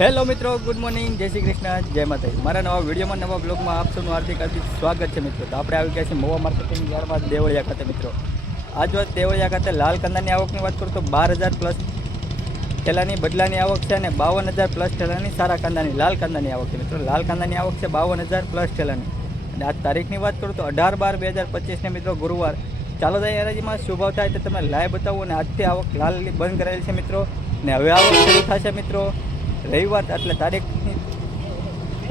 Hello મિત્રો good morning જય શ્રી કૃષ્ણ, જય માતા મારા નવા વિડીયોમાં, નવા બ્લોગમાં આપ સૌનું હાર્દિક હાર્દિક સ્વાગત છે મિત્રો. તો આપણે આવી ગયા છીએ મોવા માર્કેટિંગ યાર્ડમાં દેવળિયા ખાતે મિત્રો. આજ વાત દેવળિયા ખાતે લાલ કંદાની આવકની વાત કરું તો બાર હજાર પ્લસ ઠેલાની, બદલાની આવક છે અને બાવન હજાર પ્લસ ઠેલાની, સારા કાંદાની, લાલ કાંદાની આવક છે મિત્રો. લાલ કાંદાની આવક છે બાવન હજાર પ્લસ ઠેલાની. અને આ તારીખની વાત કરું તો અઢાર બાર બે હજાર પચીસને મિત્રો ગુરુવાર. ચાલો થાય હરાજીમાં શુભાવ થાય તો તમે લાઈવ બતાવો અને આજથી આવક લાલ બંધ કરેલી છે મિત્રો. ને હવે આવક શરૂ થશે મિત્રો. રવિવાર એટલે તારીખ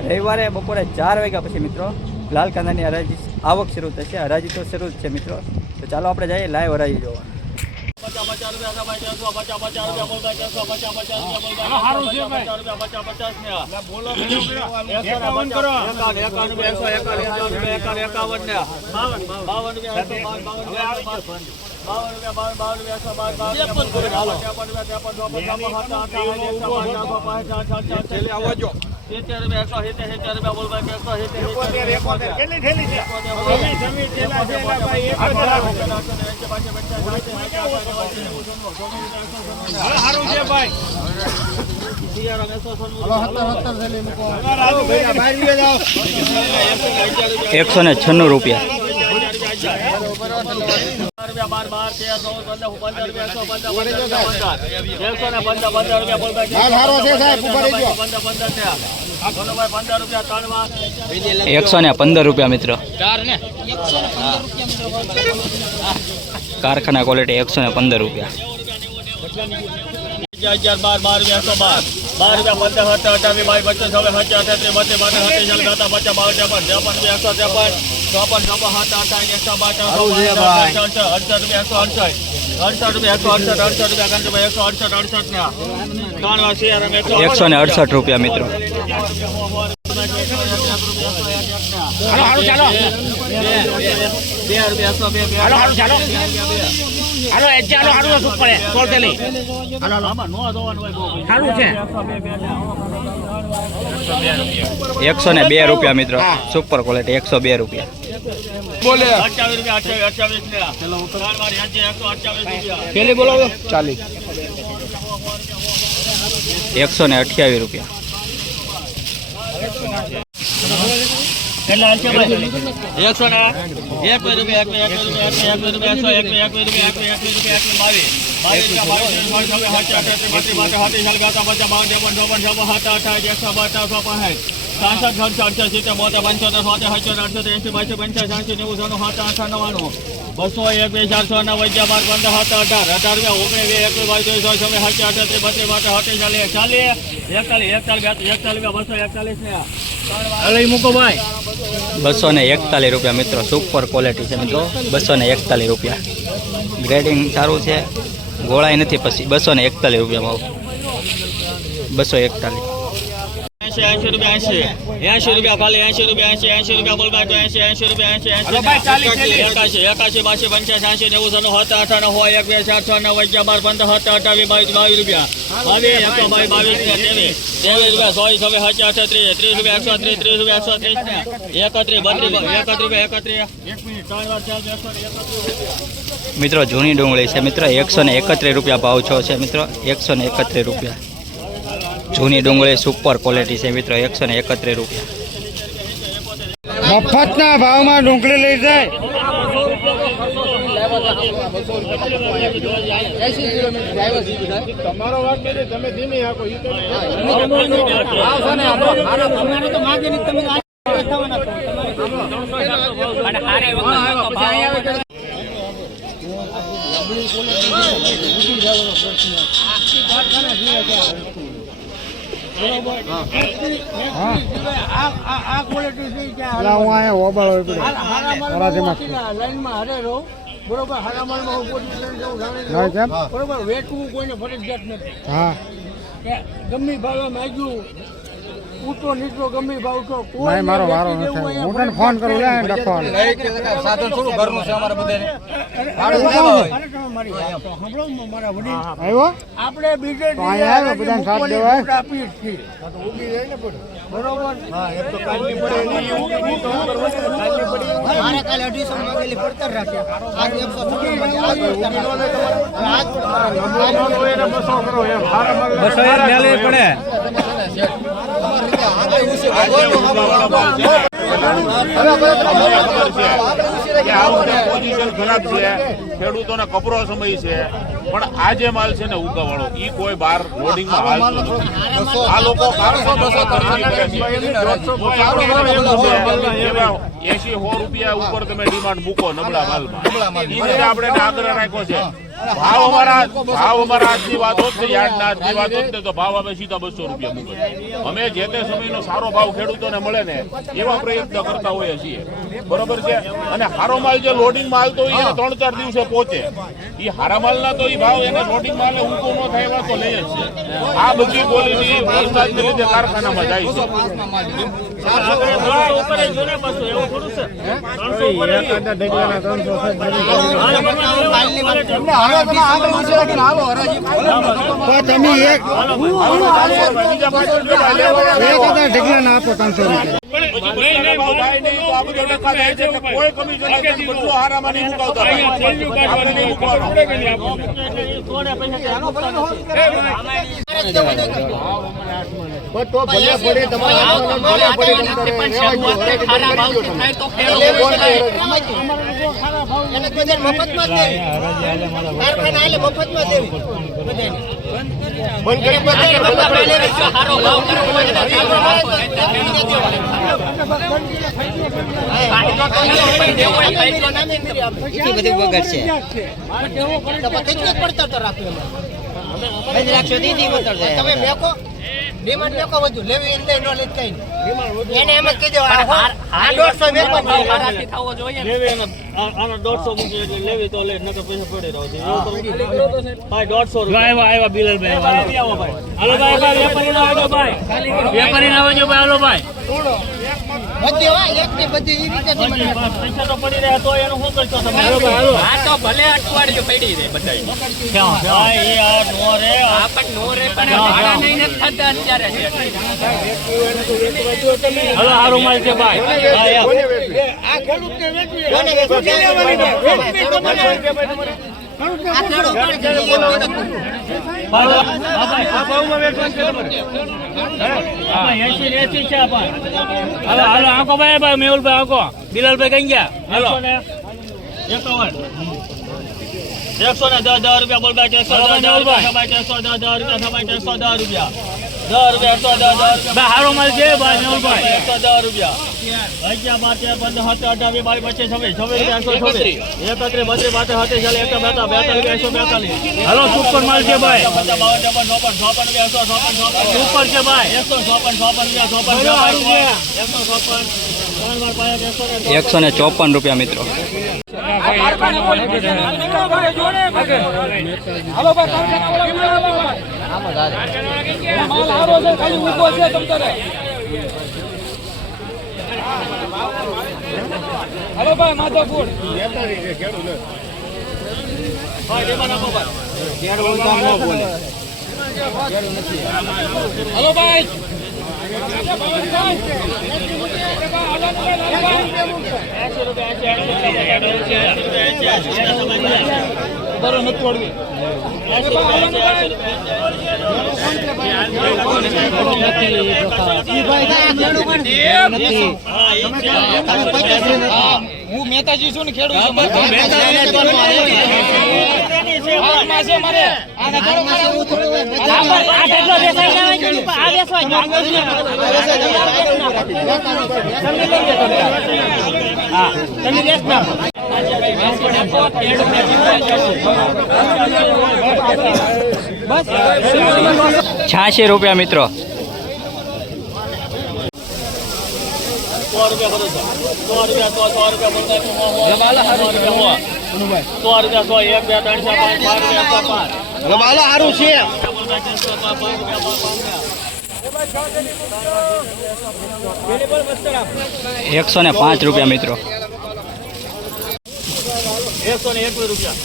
રવિવારે બપોરે ચાર વાગ્યા પછી મિત્રો લાલ કાંદાની હરાજી આવક શરૂ થશે. હરાજી તો શરૂ જ છે મિત્રો. તો ચાલો આપણે જઈએ લાઈવ હરાજી જોવા. કેટલી થેલી છે? જમી જમી થેલા થેલા ભાઈ એક જ હવે સારું છે ભાઈ રાજુ ભાઈ બહાર નીકળી જાઓ એકસો ને પંદર રૂપિયા એકસો ને પંદર રૂપિયા મિત્ર. કારખાના ક્વોલિટી એકસો ને પંદર રૂપિયા. અગિયાર બાર બાર એકસો બાર. બાર રૂપિયા પંદર હતા અઠાવી બાવીસ પચીસ, હવે સત્તર અઠત્રીસ બત્રીસ બાર હતી ગાતા પચાસ, બાવન, ત્રેપન ત્રેપન રૂપિયા એકસો ત્રેપન ચોપન ચોપન સાત અઠાવીસ એકસો બાર અડસઠ રૂપિયા એકસો અડસઠ. અડસઠ રૂપિયા એકસો અડસઠ અડસઠ રૂપિયા રૂપિયા એકસો અડસઠ અડસઠ ને. ત્રણ વાર એકસો એકસો ને અડસઠ રૂપિયા મિત્રો. હાલો હાલો ચાલો. બે રૂપિયા એકસો બે બે હાલો હાલો ચાલો. હાલો એ ચાલો હાલો શું પડે સોળ થેલી. આમાં નો જોવાનું હોય સારું છે. એકસો ને બે રૂપિયા મિત્રો સુપર ક્વોલિટી એકસો બે રૂપિયા અઠ્યાવીસ ને એકસો અઠ્યાવીસ રૂપિયા એકસો ને એક રૂપિયા એકસો એક રૂપિયા એક રૂપિયા એક રૂપિયા એક રૂપિયા એક રૂપિયા એક રૂપિયા બત્રીસ સાસઠ ખર્ચ અડસઠ સિત્તેર બોતેર પંચોતેર સોતેર સત્તર અડસઠ એંસી બાસી પંચાસ સાસી નેવું સોનું સાત આઠ નવ્વાણું. બસો એક બે ચારસો નવ અગિયાર બાર પંદર સાત અઢાર. અઢાર બે ઓગણીસ બે એકવીસ બાવીસ ચોવીસ ચોવીસ છવ્વીસ સાત અઠ્યાસી બત્રીસ બાર સત્રીસ ચાલીસ ચાલીસ. એકતાલીસ એકતાલીસ એકતાલીસ બસો એકતાલીસ ને. બસો ને એકતાલીસ રૂપિયા મિત્રો સુપર ક્વોલિટી છે મિત્રો. બસો ને એકતાલીસ રૂપિયા. ગ્રેડિંગ સારું છે. ગોળાઈ નથી પછી બસો ને એકતાલીસ રૂપિયામાં બસો એકતાલીસ. એંશી એસી રૂપિયા એસી એસી રૂપિયા ખાલી એસી રૂપિયા એસી એસી રૂપિયા બોલતા તો એસી એસી રૂપિયા એસી ચાલીસ. એકાશી એકાશી બાસી પંચ્યાસી એસી નેવું સનું સત્તર અઠાણું હોય એક બે ચાર છ નવ અગિયાર બાર પંદર સત્તર અઠાવીસ બાવીસ બાવીસ રૂપિયા. બાવીસ એકસો બાવીસ બાવીસ ને ત્રેવીસ. ત્રેવીસ રૂપિયા સોળીસ હવે સચી અઠત્રીસ ત્રીસ રૂપિયા એકસો ત્રીસ ત્રીસ રૂપિયા એકસો ત્રીસ એકત્રીસ બત્રીસ એકત્રીસ રૂપિયા એકત્રીસ. મિત્રો જૂની ડુંગળી છે મિત્રો એકસો ને એકત્રીસ રૂપિયા ભાવ છો છે મિત્રો. એકસો ને એકત્રીસ રૂપિયા. જૂની ડુંગળી સુપર ક્વોલિટી છે મિત્રો એકસો ને એકત્રીસ રૂપિયા. મફતના ભાવમાં ડુંગળી લઈ જાય. તમારો ઓબાળો લાઈનમાં હારે રહો. બરોબર હરામણમાં હું પોઝિશન જવું જાણી બરોબર વેચવું કોઈને ફરજિયાત નથી. હા. ગમે ભાવે માગ્યું ઊંચો નીચો ગમે ભાવ છો કોઈ મારો વારો નથી હું તને ફોન કરું લે લખવાનો સાધન થોડું ઘરનું છે અમારે બધાને? મારી વાત તો સાંભળો મારા વડીલ. આવ્યો? આપણે બીજે તો અહીંયા આવે, બધાને સાથ દેવાય. આપીએ જ છીએ બરોબર? મારે કાલે અઢીસો માંગેલી પડતર રાખ્યા. આજ એકસો છપ્પન બસો પડે. ખેડૂતોને કપરો સમય છે પણ આ જે માલ છે ને ઉગાવાળો ઈ કોઈ બાર લોડિંગમાં હાલતો નથી આ લોકો પાંચસો બસો ખરીદી છે એસી સો રૂપિયા ઉપર તમે ડિમાન્ડ મૂકો નબળા માલમાં આપણે આગ્રહ રાખ્યો છે. ભાવ અમારા ભાવ અમારા આજની વાતો હોત ને યાર્ડના આજની વાતો હોત તો ભાવ અમે સીધા બસો રૂપિયા મૂકે અમે જે તે સમયનો સારો ભાવ ખેડૂતોને મળે ને એવા પ્રયત્ન કરતા હોઈએ છીએ. બરોબર છે? અને હારો માલ જે લોડિંગ માલ તો એને ત્રણ ચાર દિવસે પહોંચે એ હારા માલના તો એ ભાવ એને લોડિંગ માલ ઊંકો ન થાય એવા તો લઈ જ છે આ બધી બોલીની વરસાદને લીધે કારખાનામાં જાય છે. ને તમે એક ઢગલા આપો ત્રણસો રૂપિયા કોઈ કમિશન હારામાં નહીં મફતમાં મફતમાં દેવી બધી. બંધ રાખશો દીદી બતર તમે મેકો ડિમાન્ડ મેકો વધુ. લેવી એને દઈ, ન કઈ એને એમ જ કહેજો આ હો- આ દોઢસો મેકો લેવી એને આનો દોઢસો મૂકી એટલે લેવી તો લે નકર પૈસા પડી રહ્યો છે ભાઈ દોઢસો રૂપિયા. આવ્યા આવ્યા બિલર ભાઈ આવો. ભાઈ. હાલો ભાઈ ભાઈ વેપારી ના આવજો ભાઈ. વેપારી ના આવજો ભાઈ હાલો ભાઈ. બધી હોય એક ને બધી રીતે. પૈસા તો પડી રહ્યા તો એનું શું કરશો તમે? આ તો ભલે અઠવાડિયું પડી રહે બધા એ આ નો રે આ આપણ નો રે પણ ભાડા નહીં થતા અત્યારે. હાલો હારું માલ છે ભાઈ? આ ખેડૂત ને આંકો ભાઈ ભાઈ મેહુલભાઈ આંકો. બિલાલભાઈ કઈ ગયા? હાલો. એકાવન. એકસો ને દસ દસ રૂપિયા બોલ ભાઈ ચારસો દસ રૂપિયા દસ રૂપિયા. દસ રૂપિયા દસ રૂપિયા. હારો માલ છે ભાઈ મેહુલભાઈ એકસો દસ રૂપિયા. અગિયાર બાર તેર પંદર સત્તર અઢાર વીસ પચીસ છવ્વીસ છવ્વીસ રૂપિયા એકસો છવ્વીસ. એકત્રીસ બત્રીસ બાતેર સત્તર ચાલીસ એકસો બેતાલીસ બેતાલીસ એકસો બેતાલીસ. હાલો સુપર માલ છે ભાઈ. બાવન ચોપન ચોપન ચોપન રૂપિયા એકસો ચોપન ચોપન સુપર છે ભાઈ. એકસો ચોપન ચોપન રૂપિયા ચોપન એકસો ચોપન એકસો ને ચોપન રૂપિયા મિત્રો. ભાઈ જેમાં નાખો ભાઈ બરો નથી છોડવી હું મહેતાજી છું ને ખેડૂત છું છ્યાસી રૂપિયા મિત્રો સો રૂપિયા ભરો છો સો રૂપિયા સો સો રૂપિયા બોલતા સો રૂપિયા સો રૂપિયા સો એક બે ત્રણ ચાર પાંચ પાંચ બાલો સારું છે. એકસો ને પાંચ રૂપિયા મિત્રો. એકસો ને એકવીસ રૂપિયા.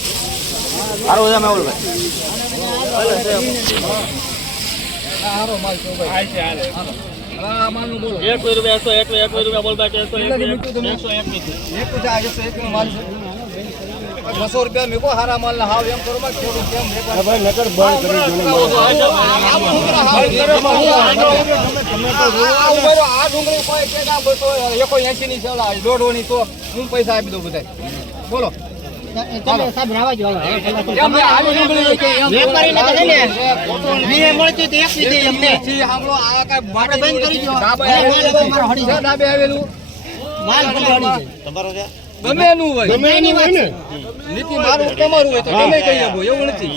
એકવીસ રૂપિયા એકસો એકવીસ એકવીસ રૂપિયા બોલ બાકી એકસો એકવીસ એકસો એકવીસ. બસો રૂપિયા મેકો હારા માલ ના હાવ એમ કરો માં ખેડૂત કેમ આ ડુંગળી કોઈ કે ના બસો એકો એસી ની છે ઓલા દોઢો ની તો હું પૈસા આપી દઉં બધા બોલો. તમે હોય ને. ગમે એનું હોય ગમે એની વાત છે. નીતિ મારું તમારું હોય તો ગમે કઈ આપો એવું નથી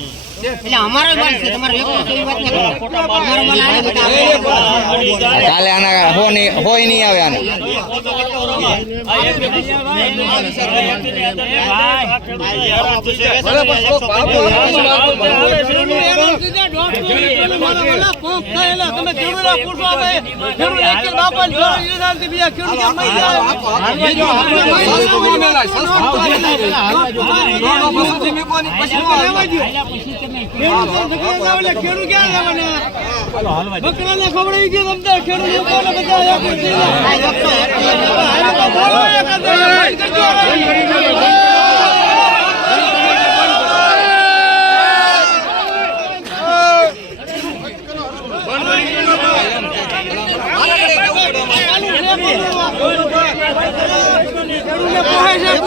કાલે આના હોય નહીં આવે આને. ભલે પણ કોક બાપુ આવું મારું સારો છે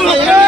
મેહુલભાઈ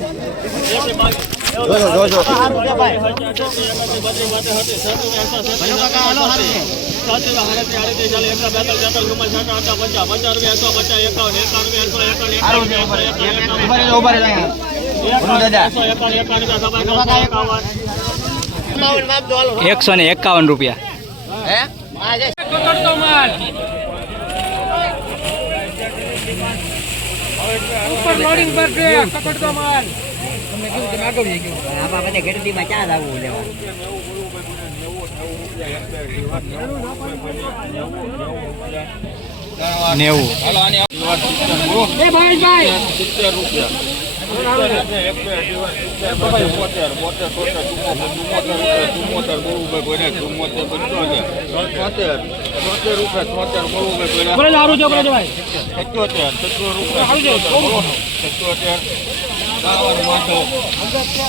એકસો ને એકાવન રૂપિયા. ઉપર લોડિંગ પર છે પકડતો માલ. નેવું. એ ભાઈ ભાઈ! સિત્તેર રૂપિયા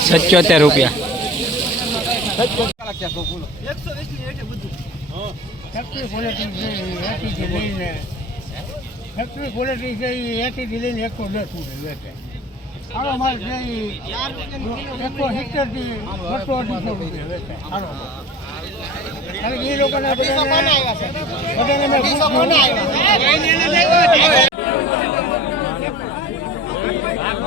સત્યોતેર રૂપિયા. ફેક્ટરી ક્વોલિટી છે એ એટીથી લઈને એકસો દસ સુધી વેચે આનો માલ છે એ એકસો રૂપિયા. વેચે કે એ લોકોના બધાને બધાને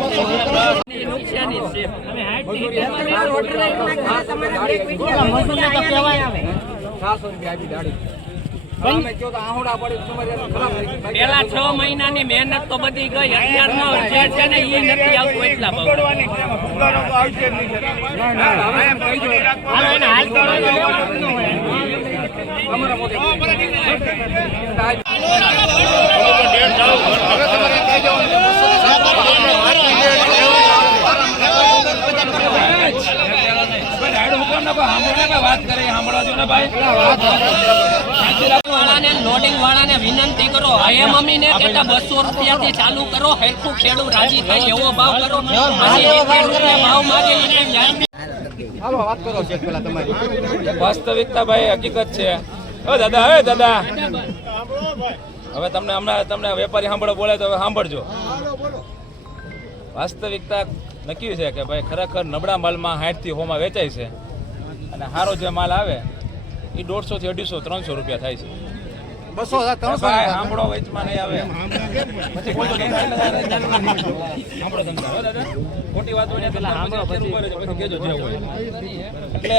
પૂછ્યું. નુકસાની છે રૂપિયા આપી દાડી પેલા છ મહિનાની મહેનત તો બધી ગઈ અત્યારનો જે છે ને એ નથી આવતું એટલા ભાવ હાલો એને હાલ તો વાળાને લોડિંગ વાળાને વિનંતી કરો. આયે મમ્મીને કેતા બસો રૂપિયા ચાલુ કરો હેરખું ખેડૂત રાજી થાય એવો ભાવ કરો. પછી એક રૂપિયા ભાવ માગે એટલે વ્યાજબી હાલો વાત કરો છે પેલા તમારી. વાસ્તવિકતા ભાઈ હકીકત છે. ઓ દાદા હે દાદા. હવે તમને હમણાં તમને વેપારી સાંભળો બોલે તો હવે સાંભળજો. વાસ્તવિકતા નક્કી છે કે ભાઈ ખરેખર નબળા માલમાં સાઠથી હોમાં વેચાય છે. અને સારો જે માલ આવે એ દોઢસો થી અઢીસો ત્રણસો રૂપિયા થાય છે. બસો ત્રણસો સાંભળો વચમાં નહીં આવે. પછી બોલતો સાંભળો દાદા? ખોટી વાત હોય પછી જ એટલે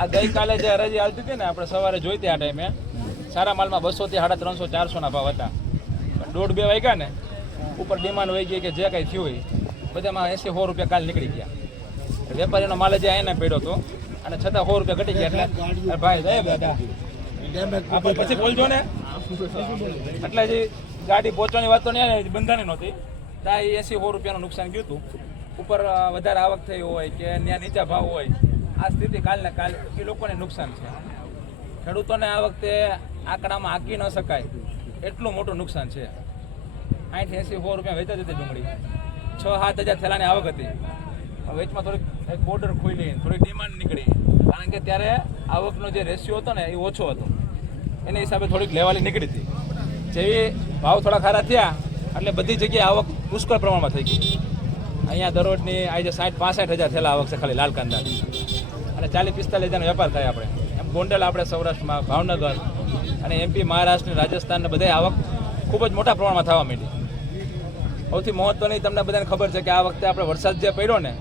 આ ગઈકાલે જે હરાજી હાલતી હતી ને આપણે સવારે જોઈ હતી આ ટાઈમે સારા માલમાં બસો થી સાડા ત્રણસો ચારસો ના ભાવ હતા. પણ દોઢ બે વાગ્યા ને ઉપર ડિમાન્ડ વહી ગઈ કે જે કાંઈ થયું હોય બધામાં એસી સો રૂપિયા કાલ નીકળી ગયા. વેપારીનો માલ જે એને પડ્યો હતો અને છતાં સો રૂપિયા ઘટી ગયા એટલે ભાઈ સાહેબ દાદા પછી બોલજો ને. એટલે જે ગાડી પહોંચવાની વાત તો નહીં બંધાને નહોતી. ત્યાં એસી સો રૂપિયાનું નુકસાન ગયું હતું. ઉપર વધારે આવક થઈ હોય કે ત્યાં નીચા ભાવ હોય આ સ્થિતિ કાલ ને કાલ એ લોકોને નુકસાન છે. ખેડૂતોને આ વખતે આંકડામાં આંકી ન શકાય. એટલું મોટું નુકસાન છે. આઠ એસી સો રૂપિયા વેચાતી હતી ડુંગળી. છ સાત હજાર થેલાની આવક હતી. વેચમાં થોડીક એક બોર્ડર ખોલી થોડીક ડિમાન્ડ નીકળી. કારણ કે ત્યારે આવકનો જે રેશિયો હતો ને એ ઓછો હતો. એને હિસાબે થોડીક લેવાલી નીકળી હતી. જેવી ભાવ થોડા ખારા થયા, એટલે બધી જગ્યાએ આવક પુષ્કળ પ્રમાણમાં થઈ ગઈ. અહીંયા દરરોજની આજે સાઠ પાસઠ હજાર થયેલા આવક છે ખાલી લાલ કાંદા અને ચાલીસ પિસ્તાલીસ હજારનો વેપાર થાય આપણે. એમ ગોંડલ આપણે સૌરાષ્ટ્રમાં, ભાવનગર અને એમપી મહારાષ્ટ્ર રાજસ્થાનને બધા આવક ખૂબ જ મોટા પ્રમાણમાં થવા માંડી. સૌથી મહત્વની તમને બધાને ખબર છે કે આ વખતે આપણે વરસાદ જે પડ્યો ને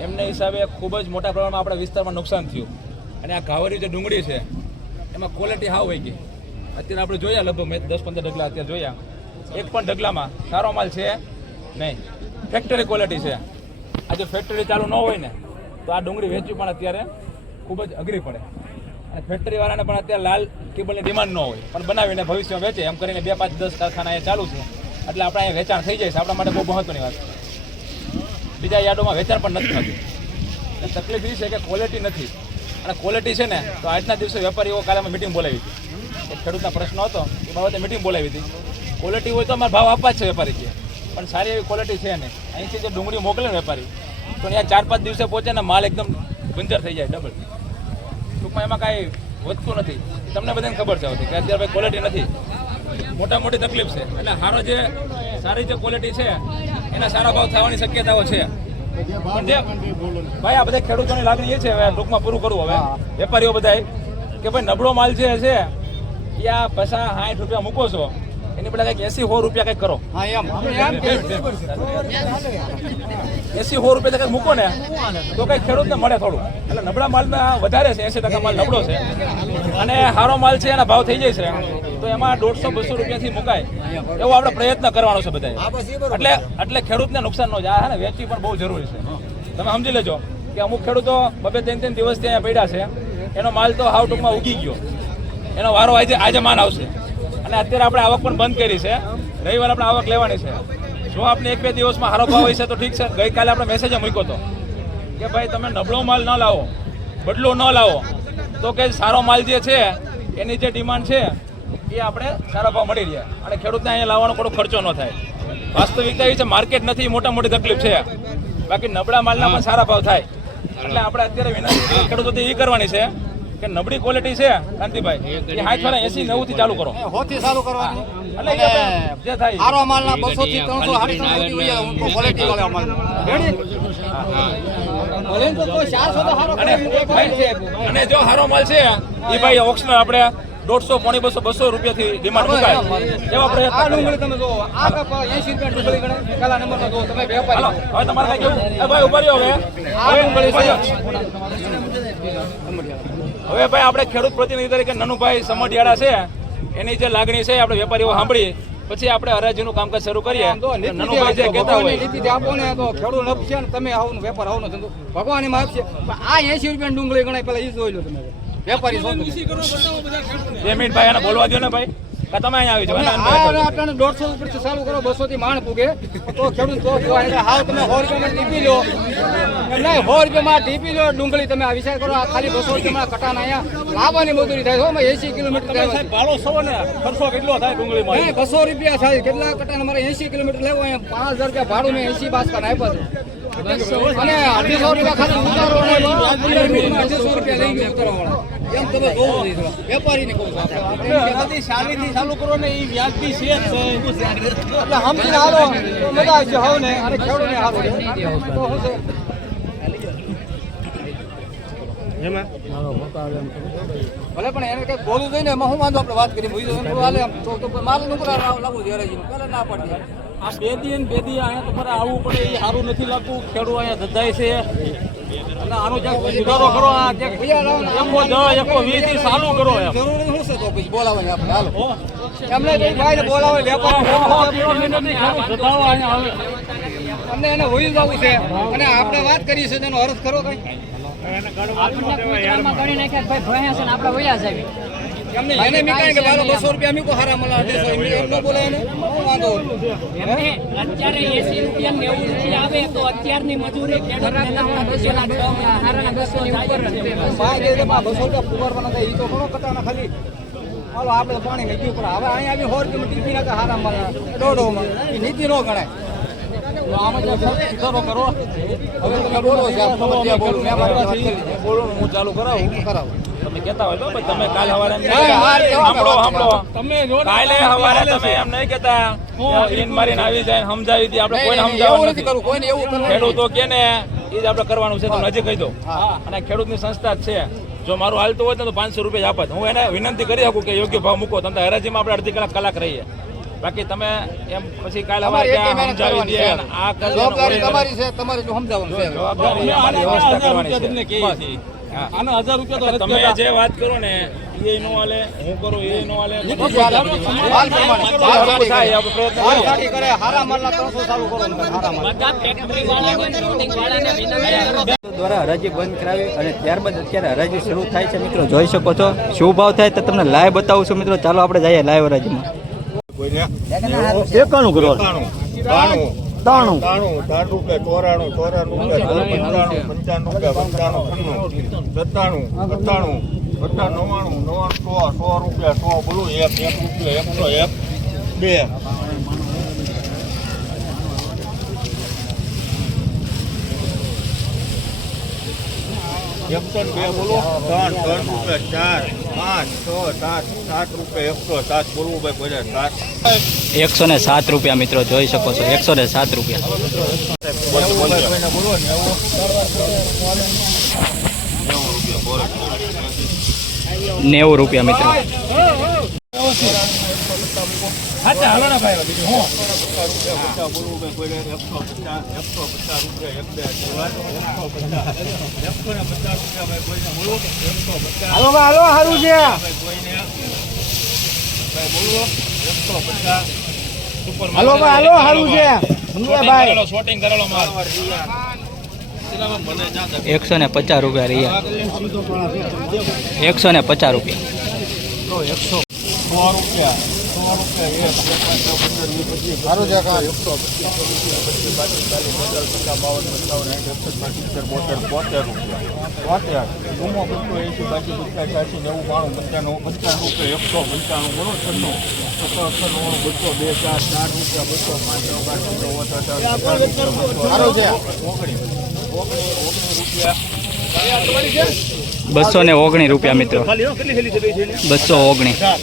એમને હિસાબે ખૂબ જ મોટા પ્રમાણમાં આપણા વિસ્તારમાં નુકસાન થયું. અને આ ઘાવરી જે ડુંગળી છે, એમાં ક્વોલિટી હાવ હોય ગઈ. અત્યારે આપણે જોયા લગભગ, મેં દસ પંદર ડગલા અત્યારે જોયા. એક પણ ડગલામાં સારો માલ છે નહીં. ફેક્ટરી ક્વોલિટી છે. આજે ફેક્ટરી ચાલુ ન હોય ને, તો આ ડુંગળી વેચવી પણ અત્યારે ખૂબ જ અઘરી પડે. અને ફેક્ટરીવાળાને પણ અત્યારે લાલ કેબલની ડિમાન્ડ ન હોય. પણ બનાવીને ભવિષ્યમાં વેચે, એમ કરીને બે પાંચ દસ કારખાના અહીંયા ચાલુ છે. એટલે આપણે અહીંયા વેચાણ થઈ જાય છે. આપણા માટે બહુ મહત્વની વાત છે. બીજા યાર્ડોમાં વેચાણ પણ નથી થતું. તકલીફ એ છે કે ક્વોલિટી નથી. અને ક્વોલિટી છે ને, તો આજના દિવસે વેપારીઓ કાલે અમે મિટિંગ બોલાવી હતી. એક ખેડૂતના પ્રશ્ન હતો, એ બાબતે મિટિંગ બોલાવી હતી. ક્વોલિટી હોય તો અમારે ભાવ આપવા જ છે વેપારી પણ સારી એવી ક્વોલિટી છે ને, અહીંથી જે ડુંગળી મોકલે વેપારી, તો ત્યાં ચાર પાંચ દિવસે પહોંચે ને માલ એકદમ બંજર થઈ જાય ડબલ ટૂંકમાં એમાં કાંઈ વધતું નથી. તમને બધાને ખબર છે કે અત્યારે ભાઈ ક્વોલિટી નથી. મોટા મોટી તકલીફ છે. એટલે સારો જે સારી જે ક્વોલિટી છે એના સારા ભાવ થવાની શક્યતાઓ છે. ભાઈ આ બધા ખેડૂતોની લાગણી એ છે હવે ટૂંકમાં પૂરું કરવું હવે. વેપારીઓ બધાય કે ભાઈ નબળો માલ જે છે એ આ પૈસા સાઠ રૂપિયા મૂકો છો એની પેલા કંઈક એસી સો રૂપિયા કંઈક કરો. એસી સો રૂપિયા કંઈક મૂકો ને તો કંઈક ખેડૂતને મળે થોડું. એટલે નબળા માલમાં વધારે છે એસી ટકા માલ નબળો છે. અને સારો માલ છે એના ભાવ થઈ જાય છે. તો એમાં દોઢસો બસો રૂપિયાથી મુકાય. એવો આપણે પ્રયત્ન કરવાનો છે બધા એટલે એટલે ખેડૂતને નુકસાન ન જાય. ને વેચવી પણ બહુ જરૂરી છે. તમે સમજી લેજો કે અમુક ખેડૂતો બબે ત્રણ ત્રણ દિવસ ત્યાં પડ્યા છે. એનો માલ તો હાવ ટૂંકમાં ઉગી ગયો. એનો વારો આજે આજે માન આવશે. અને અત્યારે આપણે આવક પણ બંધ કરી છે. રવિવાર આપણે આવક લેવાની છે. જો આપણે એક બે દિવસમાં સારો ભાવ હશે તો ઠીક છે. ગઈકાલે આપણે મેસેજ મૂક્યો હતો કે ભાઈ તમે નબળો માલ ન લાવો બદલો ન લાવો. તો કે સારો માલ જે છે એની જે ડિમાન્ડ છે એ આપણે સારા ભાવ મળી રહ્યા. અને ખેડૂતને અહીંયા લાવવાનો થોડો ખર્ચો ન થાય. વાસ્તવિકતા એ છે માર્કેટ નથી મોટા મોટી તકલીફ છે. બાકી નબળા માલના પણ સારા ભાવ થાય. એટલે આપણે અત્યારે વિનંતી ખેડૂતો એ કરવાની છે કે નબળી ક્વોલિટી છે કાંતિભાઈ એ હાથ વાળા એસી નવથી ચાલુ કરો. હોથી ચાલુ કરવાનું. એટલે જે થાય. સારો માલના બસો થી ત્રણસો સાડી ત્રણસો થી હોય ઊંચો ક્વોલિટી વાળો સારો અને જો સારો માલ છે એ ભાઈ ઓક્સનર આપણે દોઢસો પોણી બસો બસો રૂપિયાથી ડિમાન્ડ મુકાય. એવા પ્રયત્ન આ ડુંગળી તમે જો આ એસી રૂપિયા ડુંગળી ગણે પેલા નંબરમાં જો તમે વેપારી હવે તમારે કઈ કેવું? એ ભાઈ ઊભા રહ્યો હવે. છે. હવે ભાઈ આપણે ખેડૂત પ્રતિનિધિ તરીકે નનુભાઈ સમઢિયાળા છે. એની જે લાગણી છે આપણે વેપારીઓ સાંભળી. પછી આપણે હરાજીનું કામકાજ શરૂ કરીએ. નીતિ નનુભાઈ જે કહેતા હોય. નીતિથી આપો ને તો ખેડૂત છે ને તમે આવું વેપાર આવું ધંધો. ભગવાન એમાં આપશે આ એસી રૂપિયા ડુંગળી ગણાય પેલા એ જોઈ લો તમે. વેપારી બે મિનિટ ભાઈ એને બોલવા દો ને ભાઈ. કે તમે અહીંયા આવી. અટાણે દોઢસો ઉપરથી ચાલુ કરો બસો થી માણ પૂગે. તો ખેડૂત તો હાવ તમે સો રૂપિયામાં ટીપી લો. નહીં સો રૂપિયામાં ટીપી લો ડુંગળી તમે આ વિચાર કરો આ ખાલી બસો રૂપિયામાં કટાના અહીંયા લાવવાની મજૂરી થાય છે. એસી કિલોમીટર થાય. ભાડો ને ખર્ચો કેટલો થાય ડુંગળીમાં? નહીં બસો રૂપિયા થાય. કેટલા કટાના મારે એસી કિલોમીટર લેવો અહીંયા પાંચ હજાર રૂપિયા ભાડું મેં એસી બાસકા આપ્યા છે. ભલે પણ એને કઈ બોલવું જોઈએ ને, એમાં હું વાંધો? આપણે વાત કરી આમ. તો માલનું લાગવું જોઈએ ના પાડી આ બે દી ને બે દી અહીંયા તમારે આવવું પડે એ સારું નથી લાગતું. ખેડૂત અહીંયા ધંધાય છે. અને આનો જ્યાંક સુધારો કરો આ જ્યાંક એકો દસ એકો વીસથી ચાલુ કરો એમ. જરૂરી શું છે તો પછી બોલાવવાની આપણે હાલો. એમને કઈ ભાઈને બોલાવે વેપાર દધાવો અહીંયા આવે અમને એને હોઈ જવું છે. અને આપણે વાત કરી છે તેનો અર્થ ખરો કઈ? એમને એને મીકાય કે બારો બસો રૂપિયા મીકો હારા મળે અઢીસો એમ ન બોલે એને? શું વાંધો એમને અત્યારે એસી રૂપિયા નેવું રૂપિયા આવે તો અત્યારની મજૂરી બસો રૂપિયા ફુગારવાના થાય. એ તો ઘણો કટાના ખાલી હાલો આપણે પાણી મેં પણ હવે અહીંયા આવી સો રૂપિયા ટીપી નાખે હારા મળે દોઢોમાં. એ નીતિ ન ગણાય. કરો. હવે તમે બોલો મેં. બોલો હું ચાલુ કરાવું. કરાવો. તમે કેતા હોય તો તમે કાલ સવારે એમ હા, હા, કહેતા. સાંભળો સાંભળો તમે જો કાલે હવારે તમે એમ નહીં કેતા ઈન મારીને આવી જાય સમજાવી દી આપણે કોઈને સમજાવવાનું નથી કરવું કોઈને એવું કરવું ખેડૂતો કે ને એ જ આપણે કરવાનું છે તમને હજી કહી દો. અને ખેડૂતની સંસ્થા જ છે. જો મારું હાલતું હોય તો પાંચસો રૂપિયા આપત. હું એને વિનંતી કરી શકું કે યોગ્ય ભાવ મૂકો. તમે હરાજીમાં આપણે અડધી કલાક કલાક રહીએ. બાકી તમે એમ પછી કાલે અમારે સમજાવી દે આ જવાબદારી તમારી છે તમારે જો સમજાવવાનું છે. જવાબદારી અમારી વ્યવસ્થા કરવાની છે. આના હજાર રૂપિયા તો તમે જે વાત કરો ને એ નો હાલે હું કરું એ નો હાલે દ્વારા હરાજી બંધ કરાવી અને ત્યારબાદ અત્યારે હરાજી શરૂ થાય છે મિત્રો. જોઈ શકો છો. શું ભાવ થાય તો તમને લાઈવ બતાવું છું મિત્રો. ચાલો આપણે જઈએ લાઈવ હરાજીમાં. એકાણું કરો બાણું ત્રાણું ત્રાણું ત્રણ રૂપિયા ચોરાણું ચોરાણું રૂપિયા પંચાણું. પંચાણું રૂપિયા પંચાણું ખન્નું સત્તાણું સત્તાણું સત્તાણું નવ્વાણું નવ્વાણું સો સો રૂપિયા સો બોલું એક એક રૂપિયા એકસો એક બે. એકસો બે બોલો. ત્રણ ત્રણ રૂપિયા ચાર. પાંચ, છ, સાત. સાત રૂપિયા એકસો સાત બોલવું ભાઈ બધા સાત. એકસો ને સાત રૂપિયા મિત્રો જોઈ શકો છો. એકસો ને સાત રૂપિયા. નેવું રૂપિયા મિત્રો. હાલો હાલો હારું છે. હાલો હાલો હારું છે. કરેલો માલ. એકસો ને પચાસ રૂપિયા રહ્યા. એકસો ને પચાસ રૂપિયા. સો રૂપિયા. રૂપિયા પચીસ છે કાં. એકસો પચીસ ત્રીસ ચાલીસ પચાસ પચાસ રૂપિયા ગુમો બસો એંસી બાસી પચાસ સાસી નેવું બાણું પંચાણું પંચાણું રૂપિયા એકસો પંચાણું બરોબર છન્નું સત્તર અઠ્ઠાર નવ્વાણું બે ચાર ચાર રૂપિયા બસો પાંચ નવ બાર ઓછા ચાર હારું છે ઓગણીસ ઓગણીસ ઓગણીસ રૂપિયા બસો ને ઓગણીસ રૂપિયા મિત્રો બસો ઓગણીસ સાત